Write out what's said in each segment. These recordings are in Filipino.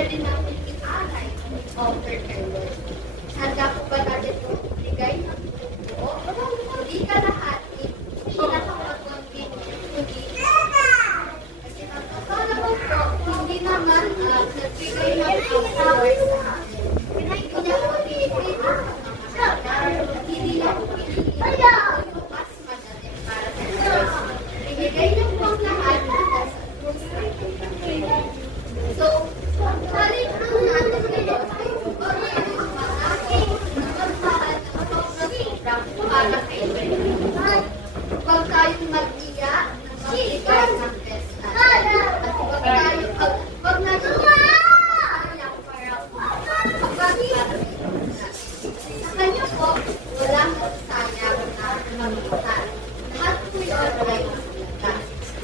pwede natin i-alay offer kayo. Handa po ba natin itong bigay ng buo? Hindi ka lahat, pinaka-convenient, hindi. Kasi ang akala ko po, hindi naman nagbigay ng offer sa akin. Hindi niya po pinipili hindi niya po pinipili yung mas madali para sa inyo. Ibigay niyo po ang lahat sa so, balik ang natin ngayon ay malaki magmahal ng sobrang para kay Lord. Huwag tayong mag-iyak ng magbigay ng pesta. At huwag na sayang para magbagay. Sa kanya po, walang sayang na mamitan. Lahat po yun ay makita.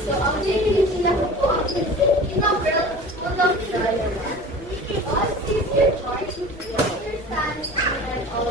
So, ang nililila ko po, in-overall, walang sayang. All sees your choice, your understanding, and all